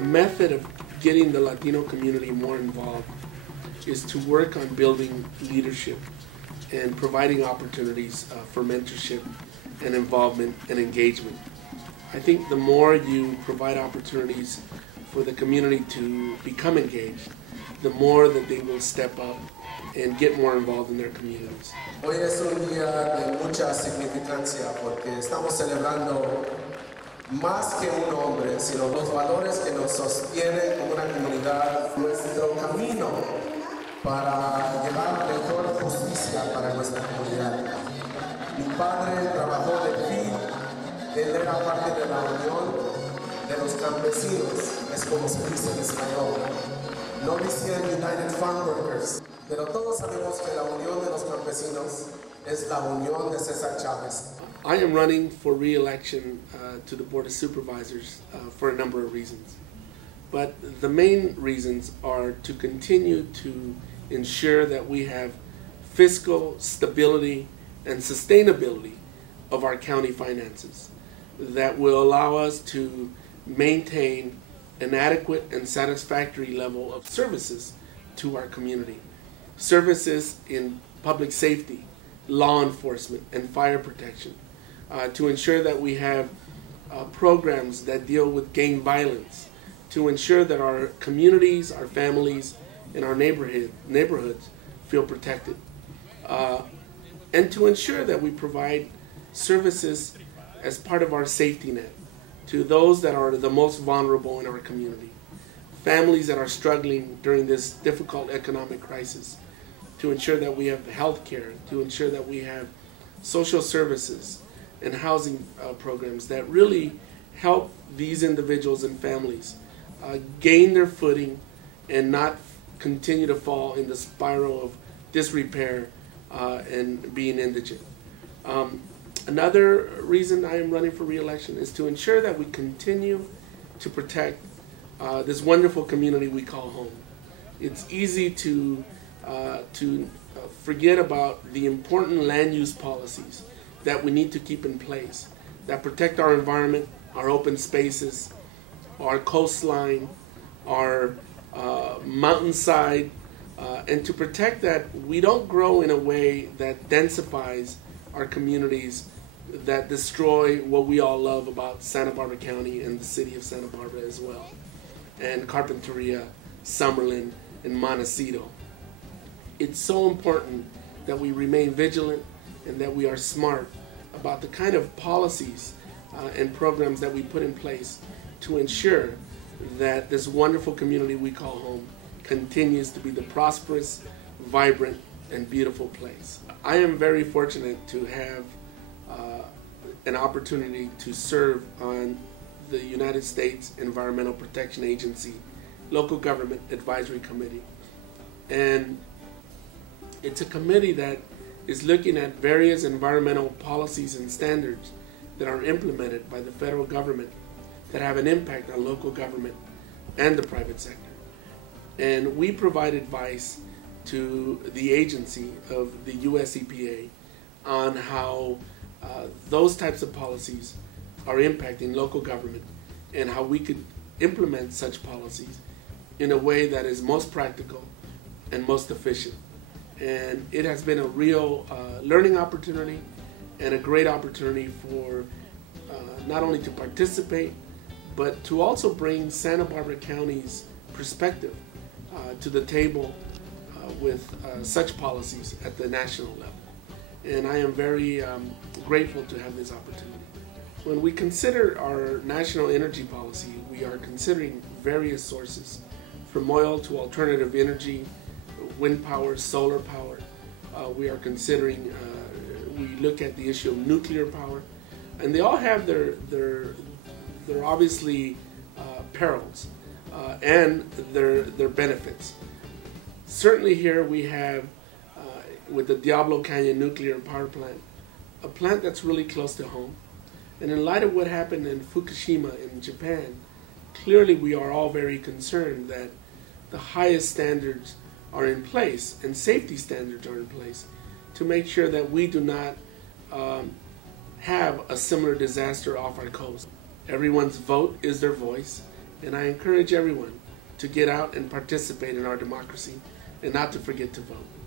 A method of getting the Latino community more involved is to work on building leadership and providing opportunities for mentorship and involvement and engagement. I think the more you provide opportunities for the community to become engaged, the more that they will step up and get more involved in their communities. Hoy es un día de mucha significancia porque estamos celebrando más que un hombre, sino los valores que nos sostienen como una comunidad, nuestro camino para llevar mejor justicia para nuestra comunidad. Mi padre trabajó de PIB, él era parte de la unión de los campesinos, es como se dice en español. No decían United Farm Workers, pero todos sabemos que la unión de los campesinos es la unión de César Chávez. I am running for re-election to the Board of Supervisors for a number of reasons. But the main reasons are to continue to ensure that we have fiscal stability and sustainability of our county finances that will allow us to maintain an adequate and satisfactory level of services to our community. Services in public safety, law enforcement, and fire protection. To ensure that we have programs that deal with gang violence, to ensure that our communities, our families, and our neighborhoods feel protected, and to ensure that we provide services as part of our safety net to those that are the most vulnerable in our community, families that are struggling during this difficult economic crisis, to ensure that we have health care, to ensure that we have social services and housing programs that really help these individuals and families gain their footing and not continue to fall in the spiral of disrepair and being indigent. Another reason I am running for re-election is to ensure that we continue to protect this wonderful community we call home. It's easy to forget about the important land use policies that we need to keep in place that protect our environment, our open spaces, our coastline, our mountainside, and to protect that we don't grow in a way that densifies our communities, that destroy what we all love about Santa Barbara County and the city of Santa Barbara as well, and Carpinteria, Summerlin, and Montecito. It's so important that we remain vigilant and that we are smart about the kind of policies and programs that we put in place to ensure that this wonderful community we call home continues to be the prosperous, vibrant, and beautiful place. I am very fortunate to have an opportunity to serve on the United States Environmental Protection Agency Local Government Advisory Committee. And it's a committee that is looking at various environmental policies and standards that are implemented by the federal government that have an impact on local government and the private sector. And we provide advice to the agency of the US EPA on how those types of policies are impacting local government and how we could implement such policies in a way that is most practical and most efficient. And it has been a real learning opportunity and a great opportunity for not only to participate, but to also bring Santa Barbara County's perspective to the table with such policies at the national level. And I am very grateful to have this opportunity. When we consider our national energy policy, we are considering various sources, from oil to alternative energy, wind power, solar power. We are considering, we look at the issue of nuclear power, and they all have their obviously perils and their benefits. Certainly here we have, with the Diablo Canyon Nuclear Power Plant, a plant that's really close to home. And in light of what happened in Fukushima in Japan, clearly we are all very concerned that the highest standards are in place and safety standards are in place to make sure that we do not have a similar disaster off our coast. Everyone's vote is their voice, And I encourage everyone to get out and participate in our democracy and not to forget to vote.